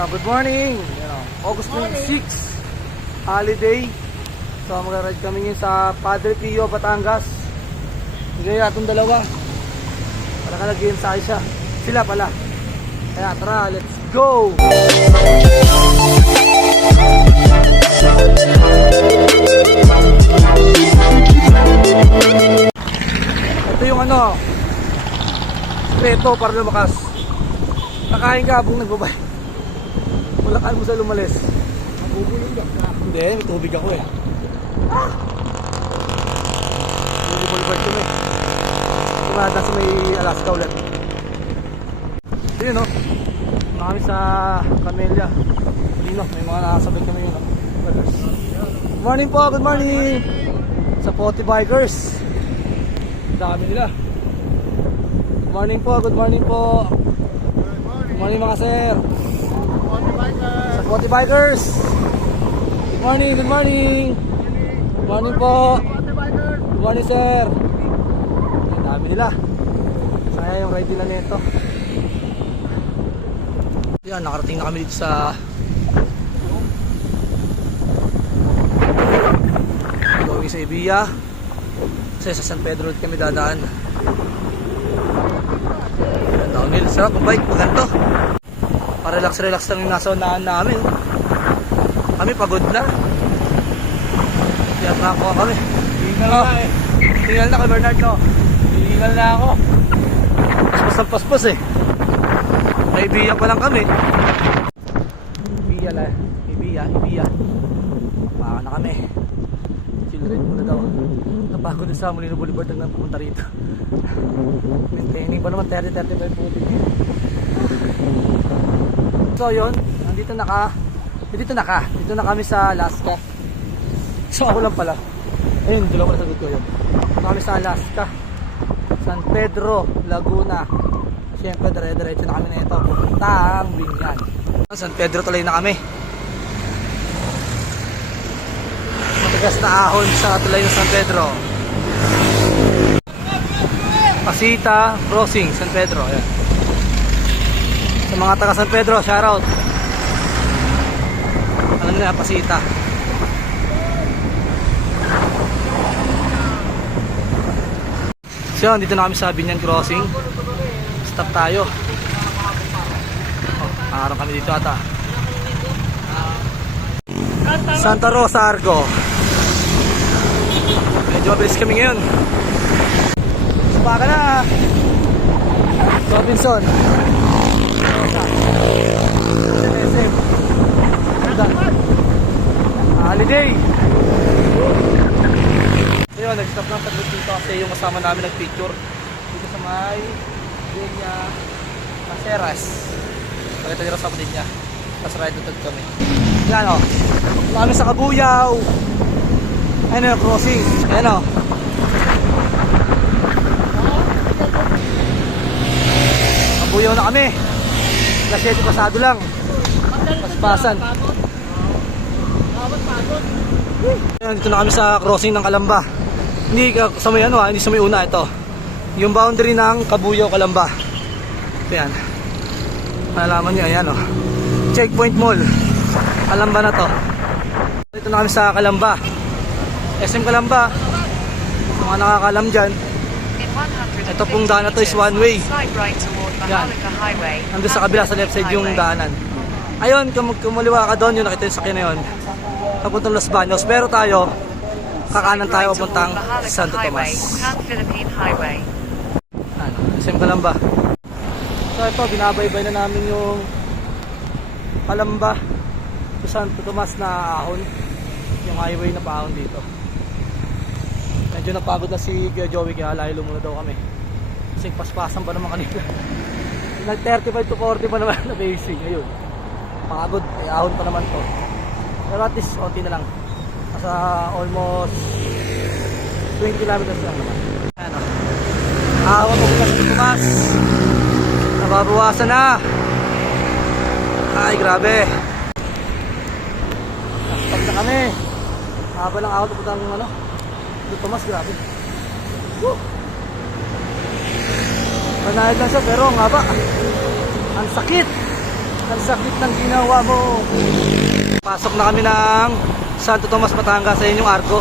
Good morning! August 26, holiday. So mag-ride kami ngayon sa Padre Pio, Batangas. Hindi itong dalawa. Para ka nag-i-ensayo siya. Sila pala. Kaya tara, let's go! Ito yung sekreto para lumakas. Nakain ka habang nagbabay. Malakaan mo sa lumalis. Magbubulong ka. Hindi, may tubig ako eh. Bulibulibad kami. Tumada sa may Alaska ulit. Ito yun kami sa Camellia. Dino, may mga nakasabay kami yun. Good morning po, good morning. Sa 40 bikers. Dami nila. Good morning po, good morning po. Good morning mga sir. Sa 40 bikers. Good morning, good morning. Good morning po. Good morning sir. Ang dami nila. Saya yung ride nila nito. Yan, nakarating na kami dito sa going sa Ibiya. Kasi sa San Pedro kami dadaan. Downhill, sarap ang bike, maganto. Relax lang yung nasa unahan namin. Kami pagod na. Kaya nakakuha kami. Tinggal na eh. Tinggal na kay Bernard no. Tinggal na ako. Paspas ang paspas eh. May Ibiya pa lang kami. Ibiya lang. Ibiya. Baka na kami. Chill ride muna daw. Napagod na sa Molino Boulevard nang pumunta rito. Maintaining pa naman 30-35 puti. So yun, dito na kami sa Alaska. So ako lang pala. Ayun, dalawa na sagot ko yun. Kami sa Alaska, San Pedro, Laguna. Siyempre dire-diretso na kami na ito puntang Binyan. San Pedro tuloy na kami. Matigas na ahon sa tulay ng San Pedro. Pasita Crossing, San Pedro. Ayan. Sa mga taga San Pedro, shoutout. Alam nila, Pasita. So yun, dito na kami sa Binyan Crossing. Stop tayo. Araw kami dito ata. Santa Rosa, Argo. Medyo mabilis kami ngayon. Subaga na. Robinson. Holiday. So yun, nag-stop lang taglit dito kasi yung kasama namin nag-picture dito sa may Villa Caceres. Pakita nyo sa kapatid niya. Tapos ride tutod kami. Yan kami sa Kabuyaw. Ayun crossing. Ayan Kabuyaw na kami. Alas 7 pasado lang. Paspasan. Dito na kami sa crossing ng Calamba. Hindi sa may hindi sa may una ito. Yung boundary ng Kabuyaw, Calamba. Ito yan. Malalaman nyo, ayan Checkpoint Mall. Calamba na to. Dito na kami sa Calamba. SM Calamba. Mga nakakalam dyan. Ito pong daan na to is one way. Yan. Nandun sa kabila sa left side yung daanan. Ayun, kumuliwa ka doon, yung nakita yung sakyan na yun. Papuntang Los Baños. Pero tayo, kakanan tayo papuntang Santo Tomas. SM Calamba. So ito, binabaybay na namin yung Calamba sa Santo Tomas na ahon. Yung highway na paahon dito. Medyo napagod na si Joey kaya laylo muna daw kami. Kasi paspasan pa naman kanina. Nag 35 to 40 pa naman na pacing. Ayun. Pagod, ay ahon pa naman to. Pero at least onti na lang. Nasa almost 20 kilometers lang naman. Ayan ahon mo kasi tumas. Nababawasan na. Ay grabe. Stop na kami. Haba lang ahon putang Tomas, grabe. Woo! Manahid lang siya pero ang haba. Ang sakit. Ang sakit ng ginawa mo. Pasok na kami ng Santo Tomas, Batangas sa inyong arko.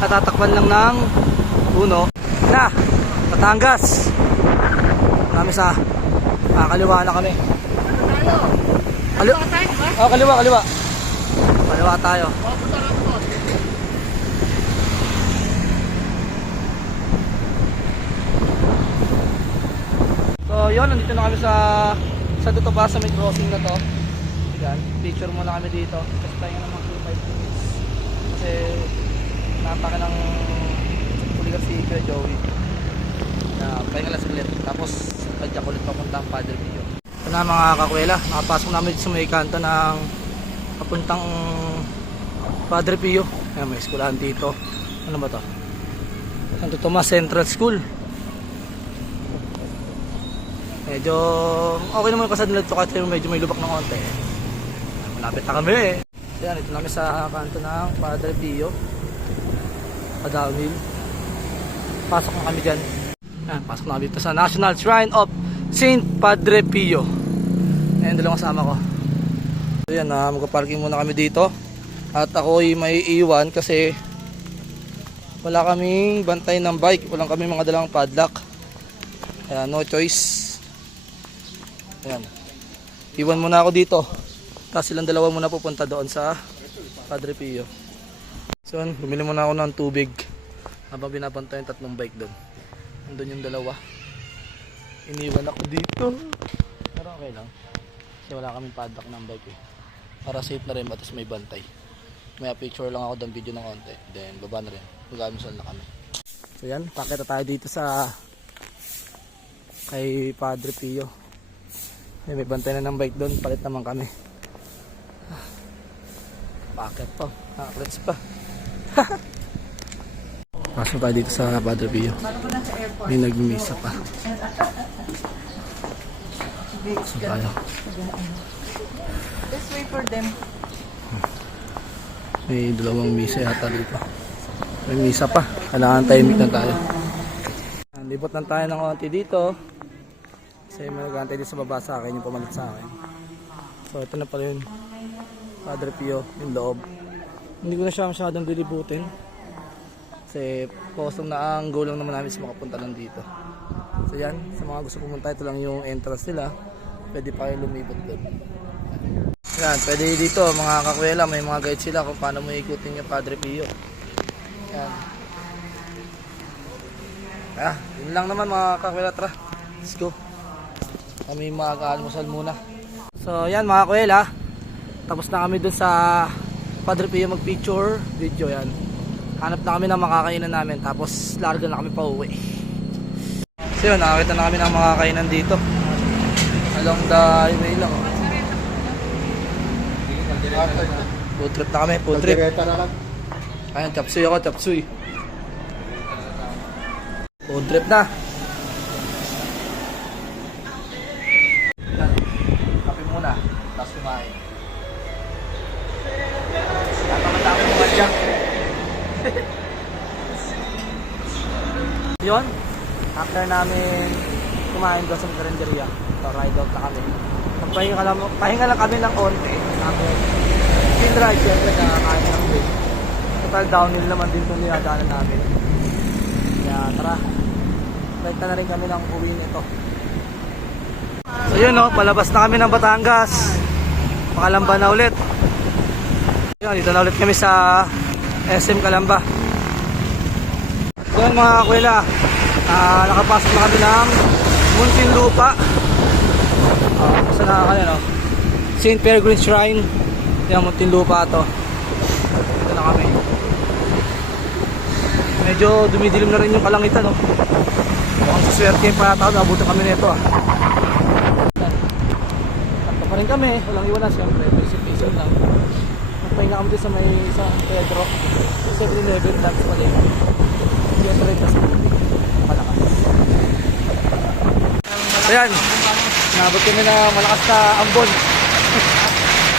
Natatakpan lang ng uno. Na, Batangas. Kami sa kaliwa na kami. Kaliwa, kaliwa. Kaliwa tayo. So yun, nandito na kami sa Santo Tomas sa may crossing na to. Yan, picture muna kami dito. Kasi tayo naman 2-5 minutes. Kasi napaka ng puligat si Kuya Joey. Pahinga lang saglit. Tapos padyak ulit papunta ang Padre Pio. Ito na mga kakwela, nakapasok namin sa may kanto ng papuntang Padre Pio. Ayan, may eskwelahan dito. Ano ba to? Santo Tomas Central School. Medyo okay naman kasi nila ito kasi medyo may lubak ng konti. Malapit na kami eh. Ayan, ito namin sa kanto ng Padre Pio. Padawil. Pasok na kami dyan. Ayan, pasok na kami dito sa National Shrine of Saint Padre Pio. Ayan, dalawang kasama ko. Ayan, magpa-parking muna kami dito. At ako'y may iwan kasi wala kaming bantay ng bike. Walang kami mga dalang padlock. Ayan, no choice. Ayan. Iwan muna ako dito. Tapos silang dalawa muna pupunta doon sa Padre Pio. So, bumili muna ako ng tubig. Habang binabantay yung tatlong bike doon. Nandun yung dalawa. Iniwan ako dito. Pero okay lang. Kasi wala kaming padlock ng bike eh. Para safe na rin, batas may bantay. May picture lang ako doon, video ng konti. Then, baba na rin. Mag-amusal na kami. So yan, pakita tayo dito sa kay Padre Pio. May bantay na ng bike doon, palit naman kami. Bakit pa? Klats pa. Pasok tayo dito sa Padre Pio. May nagmimisa pa. Pasok tayo. Let's wait for them. May dalawang misa yata dito. May misa pa. Kailangan timing na tayo. Libot lang tayo ng konti dito. Kasi may nag-aantay dito sa baba sa akin, yung pumalit sa akin. So ito na pala yun, Padre Pio, yung loob. Hindi ko na siya masyadong dilibutin. Kasi posong na ang goal lang naman namin sa makapunta lang dito. So yan, sa mga gusto pumunta, ito lang yung entrance nila. Pwede pa kayo lumibot doon. Yan, pwede dito mga kakwela, may mga guide sila kung paano mo ikutin yung Padre Pio. Yan. Yun lang naman mga kakwela, tara. Let's go. Kami mag-almusal muna. So yan mga kuwela, tapos na kami dun sa Padre Pio mag-picture video. Yan, hanap na kami ng makakainan namin. Tapos larga na kami pa uwi. So yun, nakakita na kami ng makakainan dito along the highway lang. Food trip na kami, food trip. Ayan, chapsuy ako, chapsuy. Food trip na. Kape muna, tapos kumain. Napakatapos mo ba siya? Yun, after namin kumain doon sa karinderya, so ride out na kami. Pahinga lang kami ng onte. Tapos ride, syempre nakakain ng big. Total downhill naman din itong dinadaanan namin. Kaya tara, ride na rin kami ng uwi nito. So yun no, palabas na kami ng Batangas. Pakalamba na ulit. Yun, dito na ulit kami sa SM Calamba. So yun mga kakwela, nakapasok na kami ng Muntinlupa. Basta nakakali no, St. Peregrine Shrine. Yan, Muntinlupa to. Dito na kami. Medyo dumidilim na rin yung kalangitan no. Mukhang suswerte yung patao, nabutan kami nito Sakto pa rin kami, walang iwanan siyempre, basic lang. Nagpahinga kami din sa may San Pedro 7-Eleven, dance pa rin. Siyempre kasi malakas. So yan, nabot kami na malakas na ambon.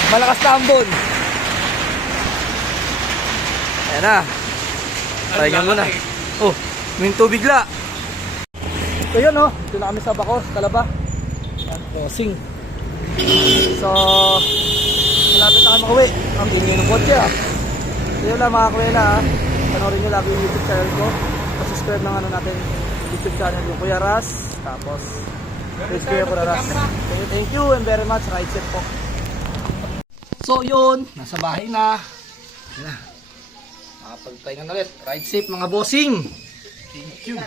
Malakas na ambon. Ayan na. Pahinga muna. Oh, may tubig la. So yun oh, dito na kami sa Bacor, Calamba. Yan, crossing. So, malapit na kayo makauwi. Ang tingin ng kotse ah. So yun lang mga kuwela ah. Panorin nyo lagi yung YouTube channel ko. Subscribe ng ano natin YouTube channel yung Kuya Ras. Tapos, please Kuya Ras. Thank you and very much. Ride safe po. So yun, nasa bahay na. Yan na. Nakapagpahinga na ulit. Ride safe mga bossing. Thank you.